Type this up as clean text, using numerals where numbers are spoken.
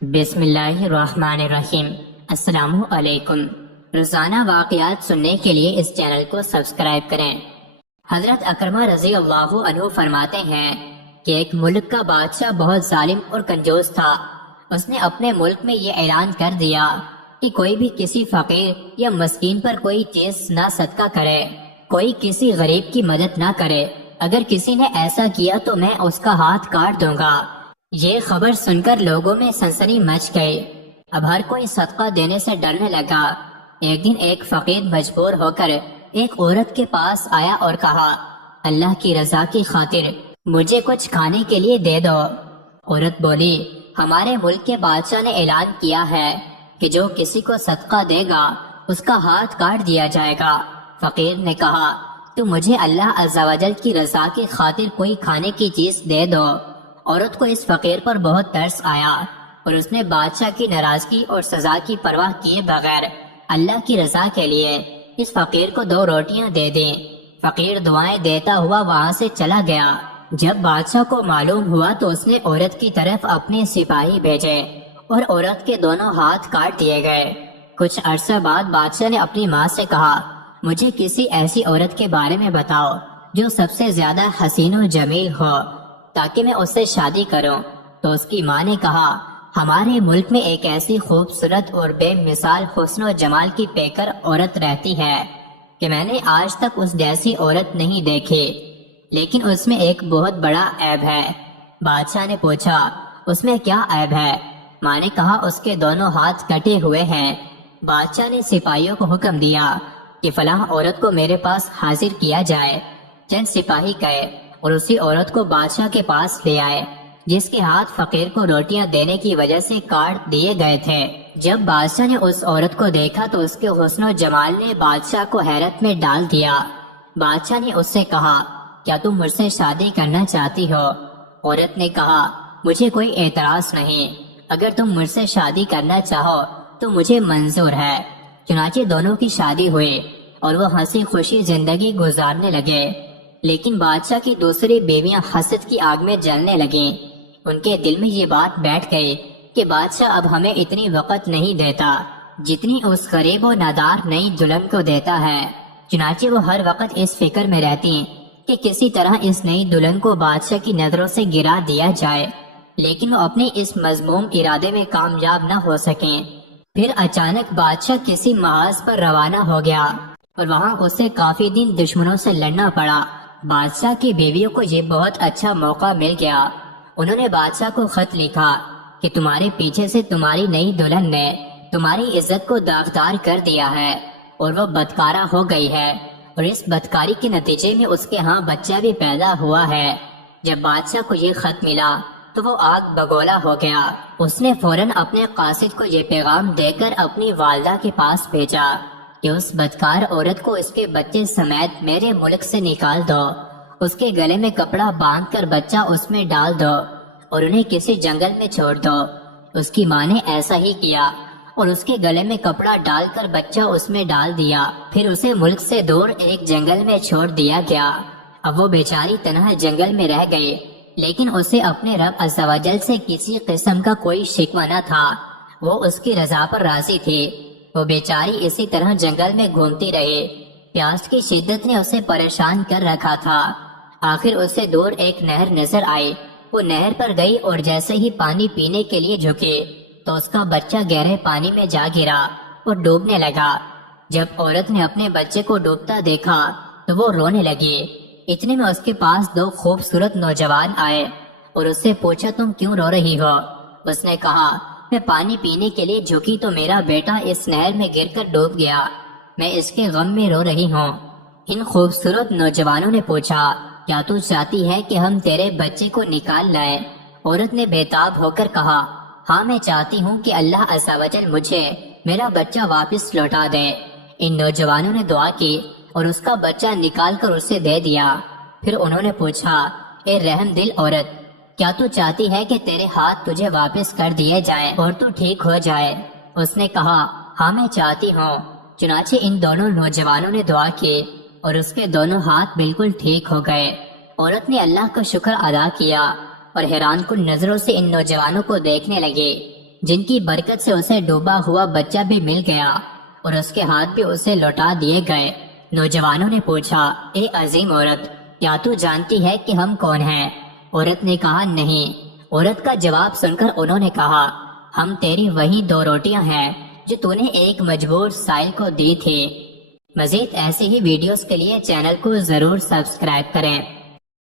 بسم اللہ الرحمن الرحیم۔ السلام علیکم۔ روزانہ واقعات سننے کے لیے اس چینل کو سبسکرائب کریں۔ حضرت اکرمہ رضی اللہ عنہ فرماتے ہیں کہ ایک ملک کا بادشاہ بہت ظالم اور کنجوس تھا۔ اس نے اپنے ملک میں یہ اعلان کر دیا کہ کوئی بھی کسی فقیر یا مسکین پر کوئی چیز نہ صدقہ کرے، کوئی کسی غریب کی مدد نہ کرے۔ اگر کسی نے ایسا کیا تو میں اس کا ہاتھ کاٹ دوں گا۔ یہ خبر سن کر لوگوں میں سنسنی مچ گئی۔ اب ہر کوئی صدقہ دینے سے ڈرنے لگا۔ ایک دن ایک فقیر مجبور ہو کر ایک عورت کے پاس آیا اور کہا، اللہ کی رضا کی خاطر مجھے کچھ کھانے کے لیے دے دو۔ عورت بولی، ہمارے ملک کے بادشاہ نے اعلان کیا ہے کہ جو کسی کو صدقہ دے گا اس کا ہاتھ کاٹ دیا جائے گا۔ فقیر نے کہا، تو مجھے اللہ عز و جل کی رضا کی خاطر کوئی کھانے کی چیز دے دو۔ عورت کو اس فقیر پر بہت ترس آیا اور اس نے بادشاہ کی ناراضگی اور سزا کی پرواہ کیے بغیر اللہ کی رضا کے لیے اس فقیر کو 2 روٹیاں دے دیں۔ فقیر دعائیں دیتا ہوا وہاں سے چلا گیا۔ جب بادشاہ کو معلوم ہوا تو اس نے عورت کی طرف اپنے سپاہی بھیجے اور عورت کے دونوں ہاتھ کاٹ دیے گئے۔ کچھ عرصہ بعد بادشاہ نے اپنی ماں سے کہا، مجھے کسی ایسی عورت کے بارے میں بتاؤ جو سب سے زیادہ حسین و جمیل ہو تاکہ میں اس سے شادی کروں۔ تو اس کی ماں نے کہا، ہمارے ملک میں ایک ایسی خوبصورت اور بے مثال حسن و جمال کی پیکر عورت رہتی ہے کہ میں نے آج تک اس جیسی عورت نہیں دیکھی، لیکن اس میں ایک بہت بڑا عیب ہے۔ بادشاہ نے پوچھا، اس میں کیا عیب ہے؟ ماں نے کہا، اس کے دونوں ہاتھ کٹے ہوئے ہیں۔ بادشاہ نے سپاہیوں کو حکم دیا کہ فلاں عورت کو میرے پاس حاضر کیا جائے۔ چند سپاہی گئے اور اسی عورت کو بادشاہ کے پاس لے آئے جس کے ہاتھ فقیر کو روٹیاں دینے کی وجہ سے کاٹ دیے گئے تھے۔ جب بادشاہ نے اس عورت کو دیکھا تو اس کے حسن و جمال نے بادشاہ کو حیرت میں ڈال دیا۔ بادشاہ نے اس سے کہا، کیا تم مجھ سے شادی کرنا چاہتی ہو؟ عورت نے کہا، مجھے کوئی اعتراض نہیں، اگر تم مجھ سے شادی کرنا چاہو تو مجھے منظور ہے۔ چنانچہ دونوں کی شادی ہوئی اور وہ ہنسی خوشی زندگی گزارنے لگے۔ لیکن بادشاہ کی دوسری بیویاں حسد کی آگ میں جلنے لگیں۔ ان کے دل میں یہ بات بیٹھ گئی کہ بادشاہ اب ہمیں اتنی وقت نہیں دیتا جتنی اس غریب و نادار نئی دلہن کو دیتا ہے۔ چنانچہ وہ ہر وقت اس فکر میں رہتی کہ کسی طرح اس نئی دلہن کو بادشاہ کی نظروں سے گرا دیا جائے، لیکن وہ اپنے اس مذموم ارادے میں کامیاب نہ ہو سکیں۔ پھر اچانک بادشاہ کسی محاذ پر روانہ ہو گیا اور وہاں اسے کافی دن دشمنوں سے لڑنا پڑا۔ بادشاہ کی بیویوں کو یہ بہت اچھا موقع مل گیا۔ انہوں نے بادشاہ کو خط لکھا کہ تمہارے پیچھے سے تمہاری نئی دلہن نے تمہاری عزت کو داغدار کر دیا ہے اور وہ بدکارہ ہو گئی ہے، اور اس بدکاری کے نتیجے میں اس کے ہاں بچہ بھی پیدا ہوا ہے۔ جب بادشاہ کو یہ خط ملا تو وہ آگ بگولا ہو گیا۔ اس نے فوراً اپنے قاصد کو یہ پیغام دے کر اپنی والدہ کے پاس بھیجا کہ اس بدکار عورت کو اس کے بچے سمیت میرے ملک سے نکال دو، اس کے گلے میں کپڑا باندھ کر بچہ اس میں ڈال دو اور انہیں کسی جنگل میں چھوڑ دو۔ اس کی ماں نے ایسا ہی کیا اور اس کے گلے میں کپڑا ڈال کر بچہ اس میں ڈال دیا۔ پھر اسے ملک سے دور ایک جنگل میں چھوڑ دیا گیا۔ اب وہ بیچاری تنہا جنگل میں رہ گئی، لیکن اسے اپنے رب عز و جل سے کسی قسم کا کوئی شکوہ نہ تھا۔ وہ اس کی رضا پر راضی تھی۔ وہ بیچاری اسی طرح جنگل میں گھومتی رہی۔ پیاس کی شدت نے اسے پریشان کر رکھا تھا۔ آخر اسے دور ایک نہر نظر آئی۔ وہ نہر پر گئی اور جیسے ہی پانی پینے کے لیے جھکی تو اس کا بچہ گہرے پانی میں جا گرا اور ڈوبنے لگا۔ جب عورت نے اپنے بچے کو ڈوبتا دیکھا تو وہ رونے لگی۔ اتنے میں اس کے پاس 2 خوبصورت نوجوان آئے اور اس سے پوچھا، تم کیوں رو رہی ہو؟ اس نے کہا، میں پانی پینے کے لیے جھکی تو میرا بیٹا اس نہر میں گر کر ڈوب گیا، میں اس کے غم میں رو رہی ہوں۔ ان خوبصورت نوجوانوں نے پوچھا، کیا تو چاہتی ہے کہ ہم تیرے بچے کو نکال لائیں؟ عورت نے بےتاب ہو کر کہا، ہاں میں چاہتی ہوں کہ اللہ عز و جل مجھے میرا بچہ واپس لوٹا دے۔ ان نوجوانوں نے دعا کی اور اس کا بچہ نکال کر اسے دے دیا۔ پھر انہوں نے پوچھا، اے رحم دل عورت، کیا تو چاہتی ہے کہ تیرے ہاتھ تجھے واپس کر دیے جائیں اور تو ٹھیک ہو جائے؟ اس نے کہا، ہاں میں چاہتی ہوں۔ چنانچہ ان دونوں نوجوانوں نے دعا کی اور اس کے دونوں ہاتھ بالکل ٹھیک ہو گئے۔ عورت نے اللہ کا شکر ادا کیا اور حیران کن نظروں سے ان نوجوانوں کو دیکھنے لگی۔ جن کی برکت سے اسے ڈوبا ہوا بچہ بھی مل گیا اور اس کے ہاتھ بھی اسے لوٹا دیے گئے۔ نوجوانوں نے پوچھا، اے عظیم عورت، کیا تو جانتی ہے کہ ہم کون ہیں؟ عورت نے کہا نہیں۔ عورت کا جواب سن کر انہوں نے کہا، ہم تیری وہی 2 روٹیاں ہیں جو تو نے ایک مجبور سائل کو دی تھی۔ مزید ایسی ہی ویڈیوز کے لیے چینل کو ضرور سبسکرائب کریں۔